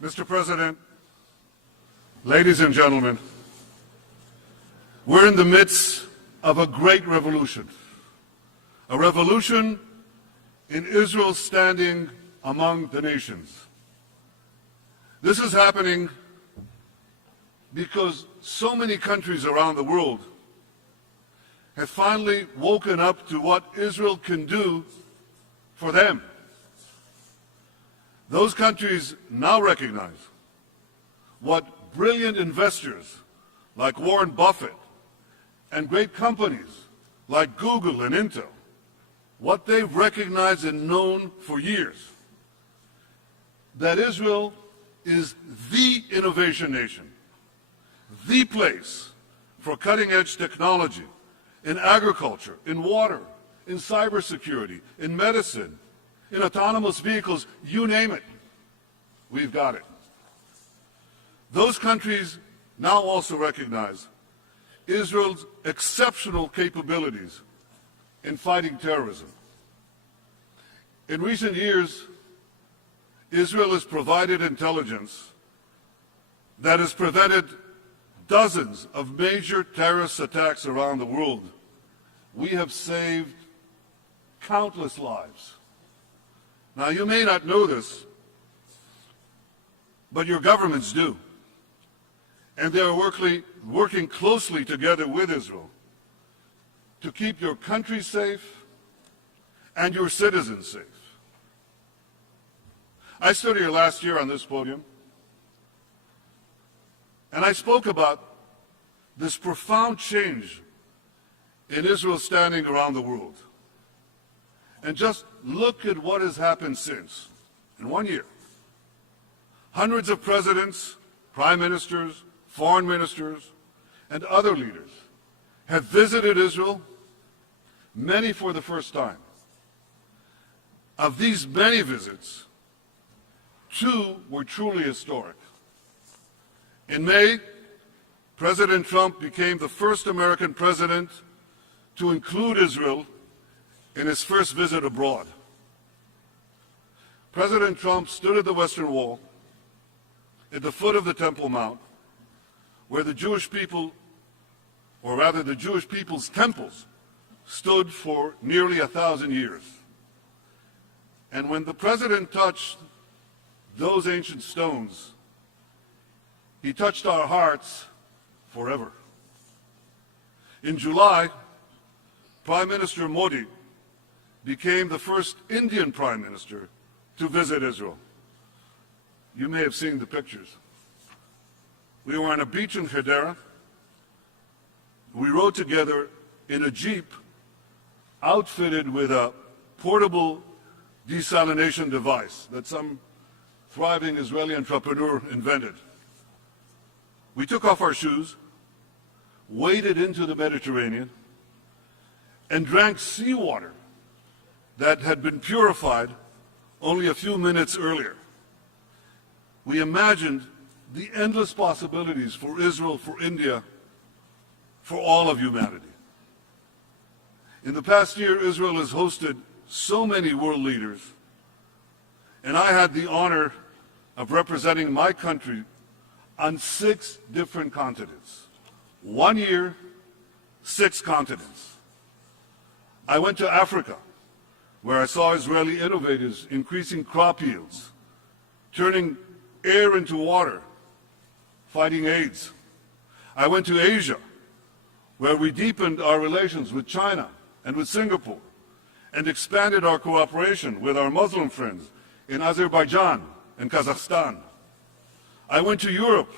Mr. President, ladies and gentlemen, we're in the midst of a great revolution, a revolution in Israel's standing among the nations. This is happening because so many countries around the world have finally woken up to what Israel can do for them. Those countries now recognize what brilliant investors like Warren Buffett and great companies like Google and Intel, what they've recognized and known for years, that Israel is the innovation nation, the place for cutting-edge technology in agriculture, in water, in cybersecurity, in medicine, in autonomous vehicles, you name it, we've got it. Those countries now also recognize Israel's exceptional capabilities in fighting terrorism. In recent years, Israel has provided intelligence that has prevented dozens of major terrorist attacks around the world. We have saved countless lives. Now, you may not know this, but your governments do. And they are working closely together with Israel to keep your country safe and your citizens safe. I stood here last year on this podium, and I spoke about this profound change in Israel's standing around the world. And just look at what has happened since, in 1 year. Hundreds of presidents, prime ministers, foreign ministers, and other leaders have visited Israel, many for the first time. Of these many visits, 2 were truly historic. In May, President Trump became the first American president to include Israel in his first visit abroad. President Trump stood at the Western Wall, at the foot of the Temple Mount, where the Jewish people, or rather the Jewish people's temples, stood for nearly 1,000 years. And when the president touched those ancient stones, he touched our hearts forever. In July, Prime Minister Modi became the first Indian Prime Minister to visit Israel. You may have seen the pictures. We were on a beach in Hedera. We rode together in a Jeep outfitted with a portable desalination device that some thriving Israeli entrepreneur invented. We took off our shoes, waded into the Mediterranean, and drank seawater that had been purified only a few minutes earlier. We imagined the endless possibilities for Israel, for India, for all of humanity. In the past year, Israel has hosted so many world leaders, and I had the honor of representing my country on 6 different continents. 1 year, 6 continents. I went to Africa, where I saw Israeli innovators increasing crop yields, turning air into water, fighting AIDS. I went to Asia, where we deepened our relations with China and with Singapore, and expanded our cooperation with our Muslim friends in Azerbaijan and Kazakhstan. I went to Europe,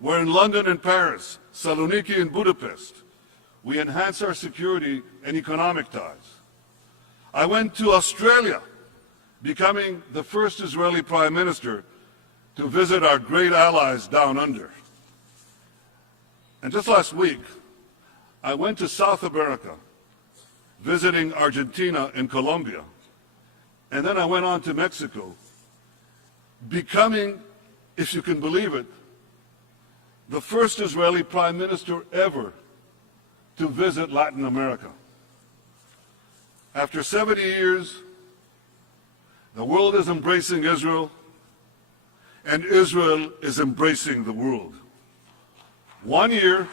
where in London and Paris, Saloniki and Budapest, we enhanced our security and economic ties. I went to Australia, becoming the first Israeli Prime Minister to visit our great allies down under. And just last week, I went to South America, visiting Argentina and Colombia. And then I went on to Mexico, becoming, if you can believe it, the first Israeli Prime Minister ever to visit Latin America. After 70 years, the world is embracing Israel, and Israel is embracing the world. 1 year,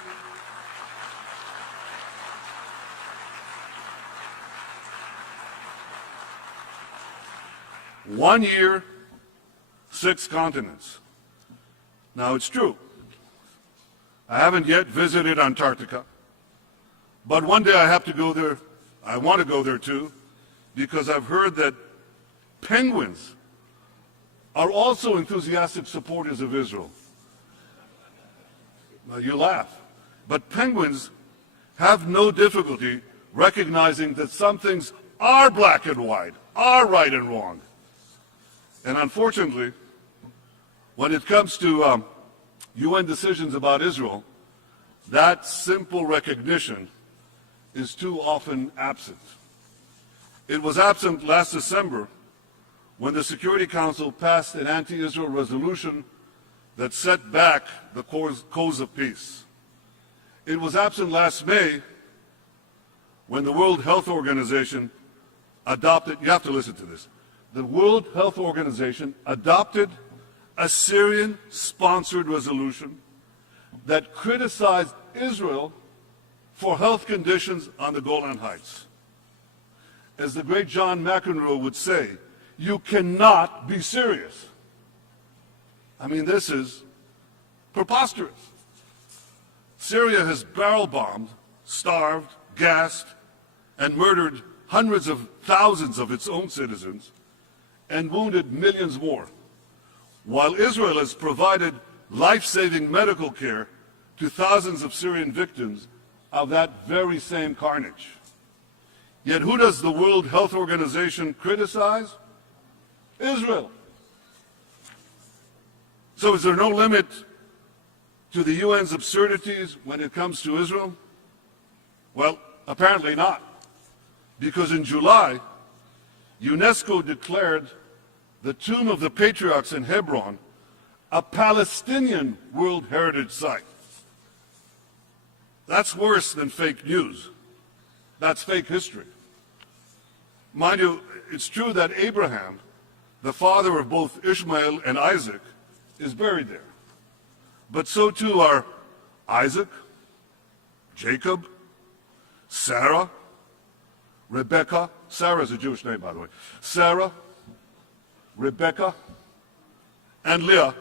one year, 6 continents. Now it's true, I haven't yet visited Antarctica, but one day I have to go there. I want to go there too, because I've heard that penguins are also enthusiastic supporters of Israel. Now you laugh, but penguins have no difficulty recognizing that some things are black and white, are right and wrong. And unfortunately, when it comes to UN decisions about Israel, that simple recognition is too often absent. It was absent last December when the Security Council passed an anti-Israel resolution that set back the cause of peace. It was absent last May when the World Health Organization adopted, you have to listen to this, the World Health Organization adopted a Syrian-sponsored resolution that criticized Israel for health conditions on the Golan Heights. As the great John McEnroe would say, you cannot be serious. I mean, this is preposterous. Syria has barrel-bombed, starved, gassed, and murdered hundreds of thousands of its own citizens and wounded millions more, while Israel has provided life-saving medical care to thousands of Syrian victims of that very same carnage. Yet who does the World Health Organization criticize? Israel. So is there no limit to the UN's absurdities when it comes to Israel? Well, apparently not, because in July, UNESCO declared the Tomb of the Patriarchs in Hebron a Palestinian World Heritage Site. That's worse than fake news. That's fake history. Mind you, it's true that Abraham, the father of both Ishmael and Isaac, is buried there. But so too are Isaac, Jacob, Sarah, Rebecca. Sarah is a Jewish name, by the way. Sarah, Rebecca, and Leah,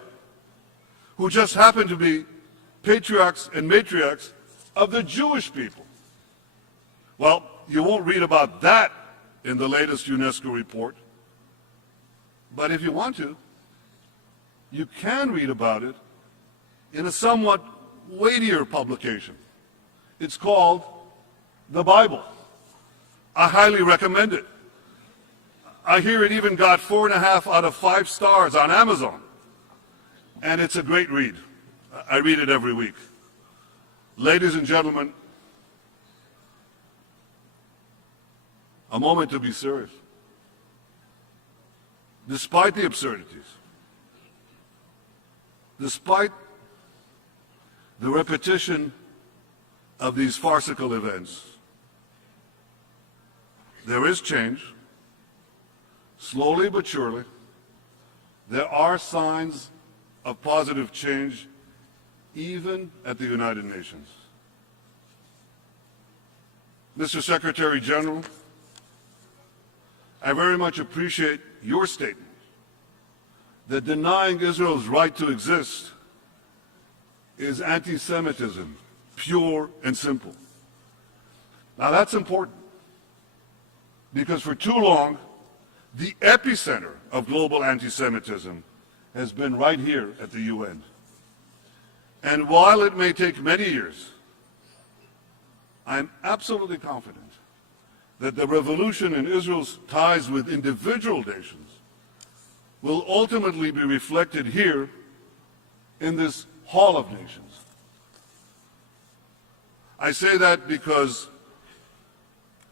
who just happen to be patriarchs and matriarchs of the Jewish people. Well, you won't read about that in the latest UNESCO report, but if you want to, you can read about it in a somewhat weightier publication. It's called the Bible. I highly recommend it. I hear it even got 4.5 out of 5 stars on Amazon. And it's a great read. I read it every week. Ladies and gentlemen, a moment to be serious. Despite the absurdities, despite the repetition of these farcical events, there is change. Slowly but surely, there are signs of positive change even at the United Nations. Mr. Secretary General, I very much appreciate your statement that denying Israel's right to exist is anti-Semitism, pure and simple. Now that's important, because for too long, the epicenter of global anti-Semitism has been right here at the UN. And while it may take many years, I'm absolutely confident that the revolution in Israel's ties with individual nations will ultimately be reflected here in this Hall of Nations. I say that because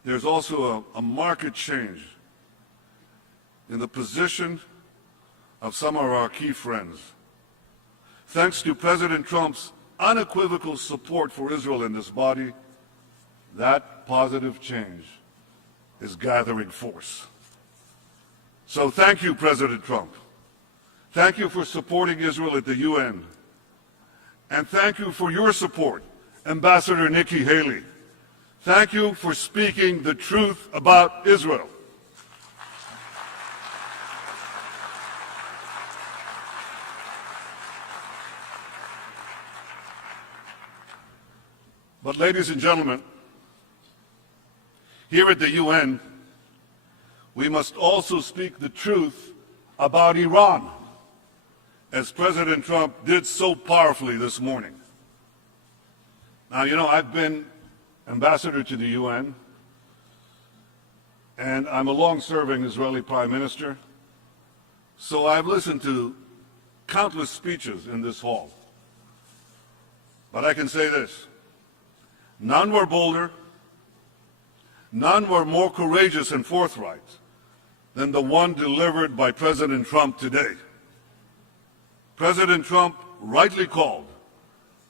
there's also a marked change in the position of some of our key friends. Thanks to President Trump's unequivocal support for Israel in this body, that positive change is gathering force. So thank you, President Trump. Thank you for supporting Israel at the UN. And thank you for your support, Ambassador Nikki Haley. Thank you for speaking the truth about Israel. But ladies and gentlemen, here at the UN, we must also speak the truth about Iran, as President Trump did so powerfully this morning. Now, you know, I've been ambassador to the UN, and I'm a long-serving Israeli Prime Minister, so I've listened to countless speeches in this hall. But I can say this: none were bolder, none were more courageous and forthright than the one delivered by President Trump today. President Trump rightly called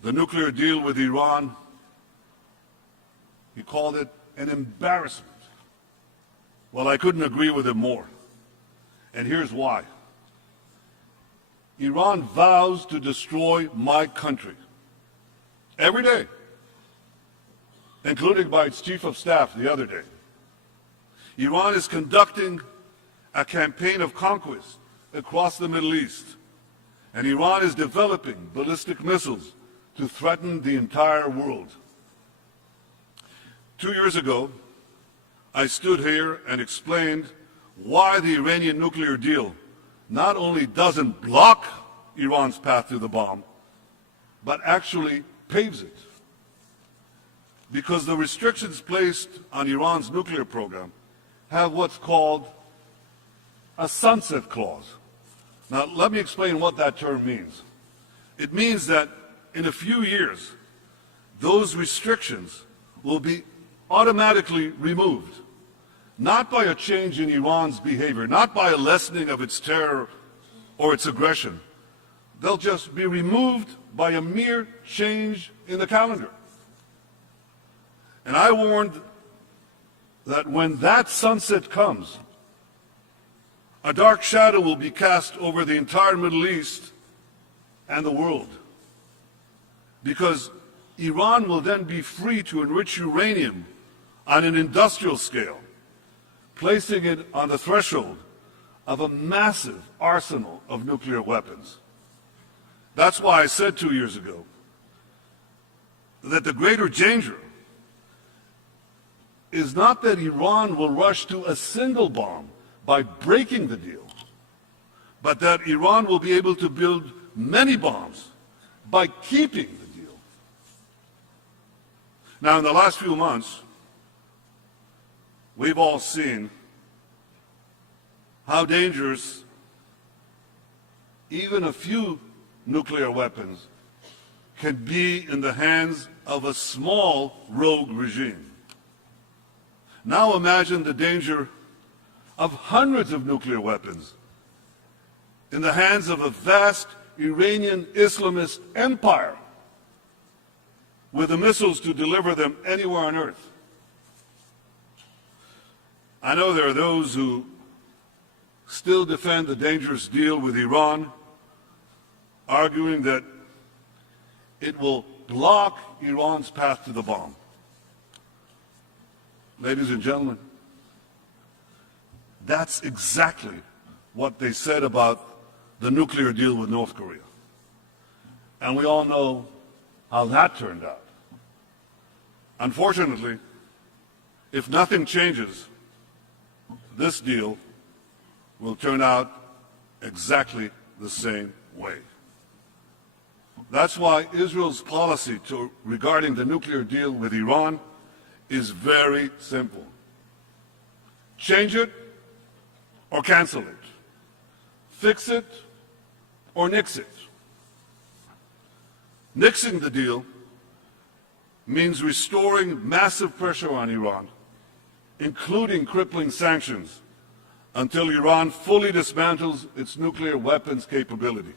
the nuclear deal with Iran, he called it an embarrassment. Well, I couldn't agree with him more. And here's why. Iran vows to destroy my country every day, including by its chief of staff the other day. Iran is conducting a campaign of conquest across the Middle East, and Iran is developing ballistic missiles to threaten the entire world. 2 years ago, I stood here and explained why the Iranian nuclear deal not only doesn't block Iran's path to the bomb, but actually paves it. Because the restrictions placed on Iran's nuclear program have what's called a sunset clause. Now, let me explain what that term means. It means that in a few years, those restrictions will be automatically removed, not by a change in Iran's behavior, not by a lessening of its terror or its aggression. They'll just be removed by a mere change in the calendar. And I warned that when that sunset comes, a dark shadow will be cast over the entire Middle East and the world, because Iran will then be free to enrich uranium on an industrial scale, placing it on the threshold of a massive arsenal of nuclear weapons. That's why I said 2 years ago that the greater danger is not that Iran will rush to a single bomb by breaking the deal, but that Iran will be able to build many bombs by keeping the deal. Now, in the last few months, we've all seen how dangerous even a few nuclear weapons can be in the hands of a small rogue regime. Now imagine the danger of hundreds of nuclear weapons in the hands of a vast Iranian Islamist empire with the missiles to deliver them anywhere on earth. I know there are those who still defend the dangerous deal with Iran, arguing that it will block Iran's path to the bomb. Ladies and gentlemen, that's exactly what they said about the nuclear deal with North Korea. And we all know how that turned out. Unfortunately, if nothing changes, this deal will turn out exactly the same way. That's why Israel's policy regarding the nuclear deal with Iran is very simple. Change it or cancel it. Fix it or nix it. Nixing the deal means restoring massive pressure on Iran, including crippling sanctions, until Iran fully dismantles its nuclear weapons capability.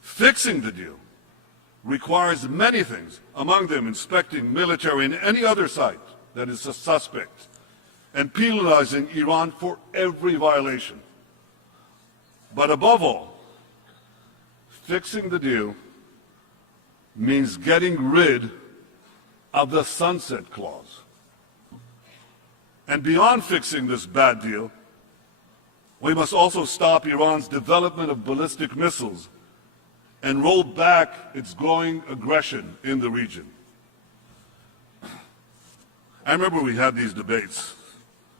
Fixing the deal requires many things, among them inspecting military and any other site that is a suspect, and penalizing Iran for every violation. But above all, fixing the deal means getting rid of the sunset clause. And beyond fixing this bad deal, we must also stop Iran's development of ballistic missiles and roll back its growing aggression in the region. I remember we had these debates.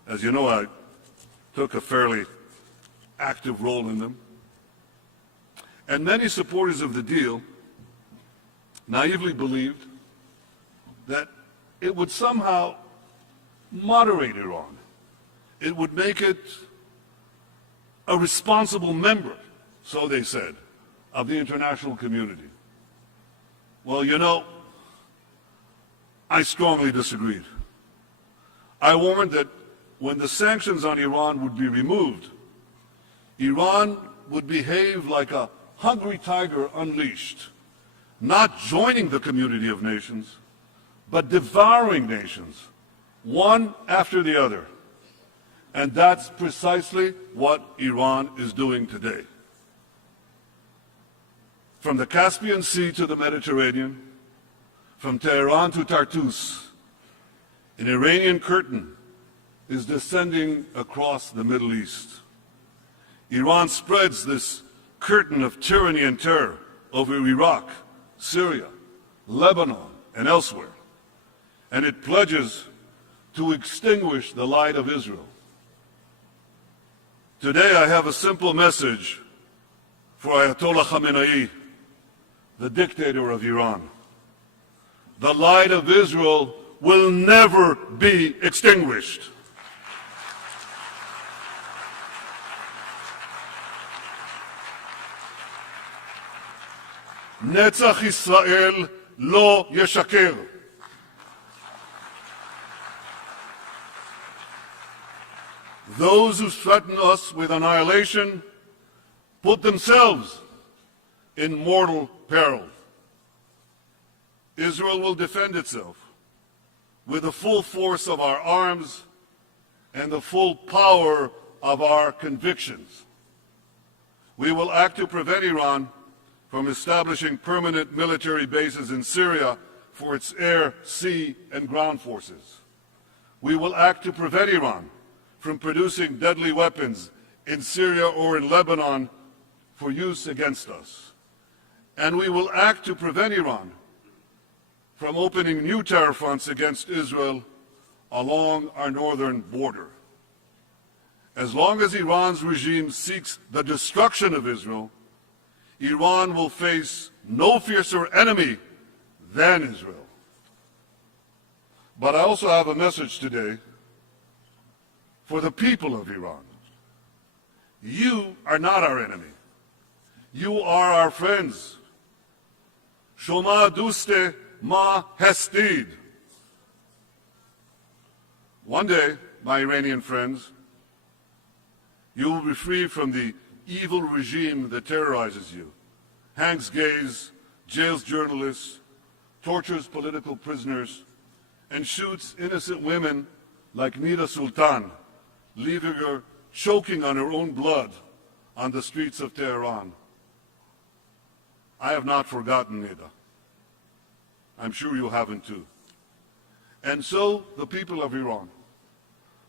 As you know, I took a fairly active role in them. And many supporters of the deal naively believed that it would somehow moderate Iran. It would make it a responsible member, so they said, of the international community. Well, you know, I strongly disagreed. I warned that when the sanctions on Iran would be removed, Iran would behave like a hungry tiger unleashed, not joining the community of nations, but devouring nations, one after the other. And that's precisely what Iran is doing today. From the Caspian Sea to the Mediterranean, from Tehran to Tartus, an Iranian curtain is descending across the Middle East. Iran spreads this curtain of tyranny and terror over Iraq, Syria, Lebanon, and elsewhere, and it pledges to extinguish the light of Israel. Today I have a simple message for Ayatollah Khamenei, the dictator of Iran. The light of Israel will never be extinguished. Netzach Yisrael lo yeshaker. Those who threaten us with annihilation put themselves in mortal peril. Israel will defend itself with the full force of our arms and the full power of our convictions. We will act to prevent Iran from establishing permanent military bases in Syria for its air, sea, and ground forces. We will act to prevent Iran from producing deadly weapons in Syria or in Lebanon for use against us. And we will act to prevent Iran from opening new terror fronts against Israel along our northern border. As long as Iran's regime seeks the destruction of Israel, Iran will face no fiercer enemy than Israel. But I also have a message today for the people of Iran. You are not our enemy. You are our friends. Shoma duste ma hestid. One day, my Iranian friends, you will be free from the evil regime that terrorizes you, hangs gays, jails journalists, tortures political prisoners, and shoots innocent women like Nida Sultan, leaving her choking on her own blood on the streets of Tehran. I have not forgotten Nida. I'm sure you haven't too. And so, the people of Iran,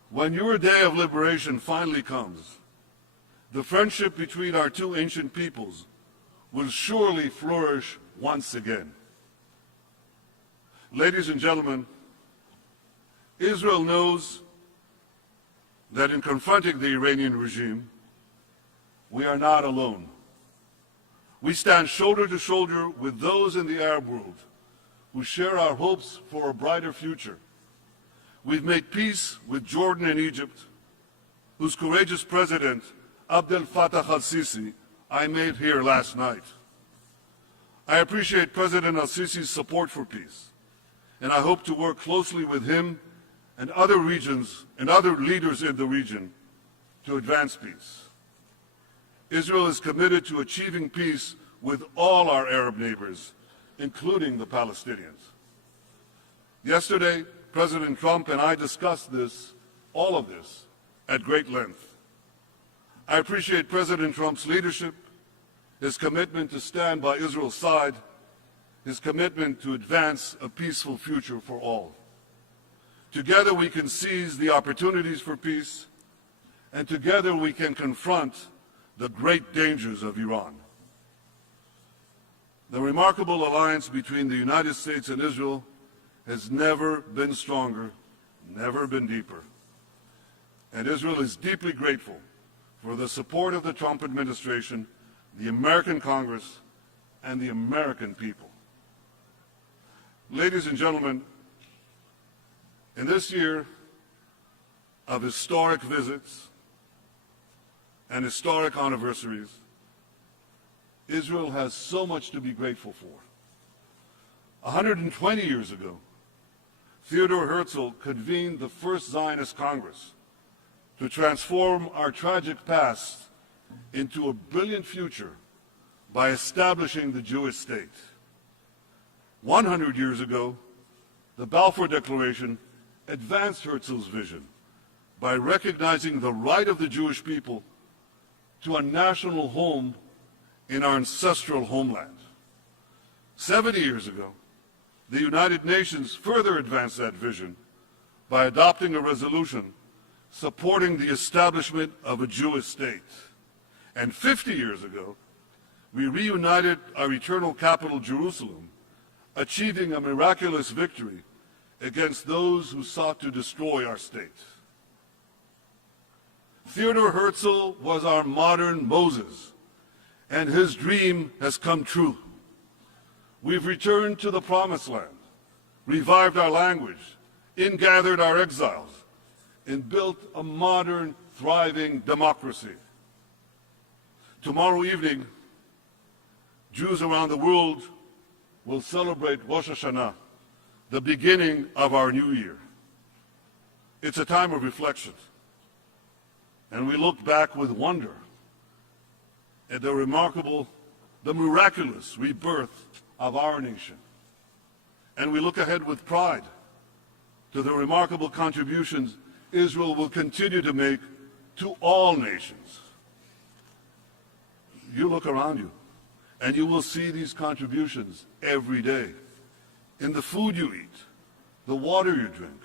when your day of liberation finally comes, the friendship between our two ancient peoples will surely flourish once again. Ladies and gentlemen, Israel knows that in confronting the Iranian regime, we are not alone. We stand shoulder to shoulder with those in the Arab world who share our hopes for a brighter future. We've made peace with Jordan and Egypt, whose courageous president, Abdel Fattah al-Sisi, I met here last night. I appreciate President al-Sisi's support for peace, and I hope to work closely with him and other regions and other leaders in the region to advance peace. Israel is committed to achieving peace with all our Arab neighbors, including the Palestinians. Yesterday, President Trump and I discussed all of this, at great length. I appreciate President Trump's leadership, his commitment to stand by Israel's side, his commitment to advance a peaceful future for all. Together we can seize the opportunities for peace, and together we can confront the great dangers of Iran. The remarkable alliance between the United States and Israel has never been stronger, never been deeper. And Israel is deeply grateful for the support of the Trump administration, the American Congress, and the American people. Ladies and gentlemen, in this year of historic visits and historic anniversaries, Israel has so much to be grateful for. 120 years ago, Theodor Herzl convened the first Zionist Congress to transform our tragic past into a brilliant future by establishing the Jewish state. 100 years ago, the Balfour Declaration advanced Herzl's vision by recognizing the right of the Jewish people to a national home in our ancestral homeland. 70 years ago, the United Nations further advanced that vision by adopting a resolution supporting the establishment of a Jewish state. And 50 years ago, we reunited our eternal capital, Jerusalem, achieving a miraculous victory against those who sought to destroy our state. Theodor Herzl was our modern Moses, and his dream has come true. We've returned to the Promised Land, revived our language, ingathered our exiles, and built a modern, thriving democracy. Tomorrow evening, Jews around the world will celebrate Rosh Hashanah, the beginning of our new year. It's a time of reflection, and we look back with wonder at the miraculous rebirth of our nation. And we look ahead with pride to the remarkable contributions Israel will continue to make to all nations. You look around you, and you will see these contributions every day. In the food you eat, the water you drink,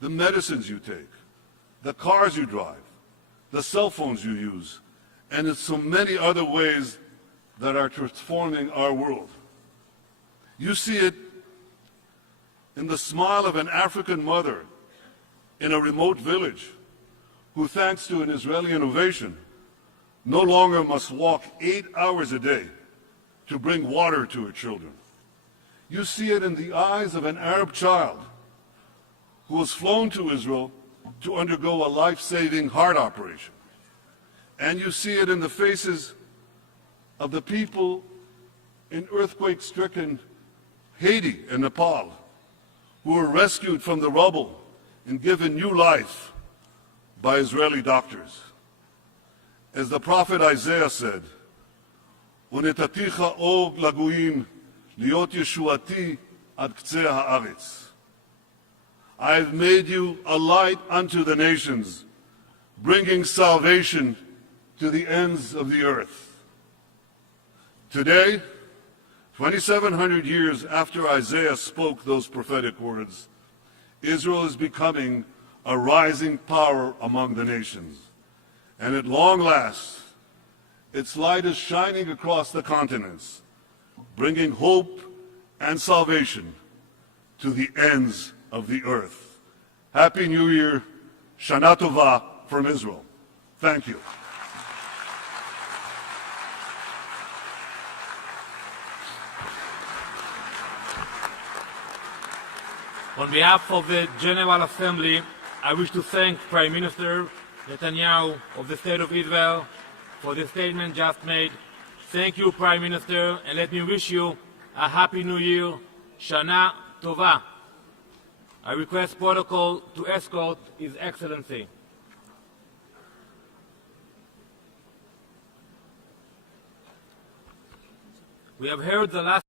the medicines you take, the cars you drive, the cell phones you use, and in so many other ways that are transforming our world. You see it in the smile of an African mother in a remote village who, thanks to an Israeli innovation, no longer must walk 8 hours a day to bring water to her children. You see it in the eyes of an Arab child who was flown to Israel to undergo a life-saving heart operation. And you see it in the faces of the people in earthquake-stricken Haiti and Nepal who were rescued from the rubble and given new life by Israeli doctors. As the prophet Isaiah said, "Unetaticha og laguim liot yeshuati ad ktseh haaretz." I have made you a light unto the nations, bringing salvation to the ends of the earth. Today, 2,700 years after Isaiah spoke those prophetic words, Israel is becoming a rising power among the nations. And at long last, its light is shining across the continents, bringing hope and salvation to the ends of the earth. Happy New Year, Shana Tova from Israel. Thank you. On behalf of the General Assembly, I wish to thank Prime Minister Netanyahu of the State of Israel for the statement just made. Thank you, Prime Minister, and let me wish you a Happy New Year, Shana Tova. I request protocol to escort His Excellency. We have heard the last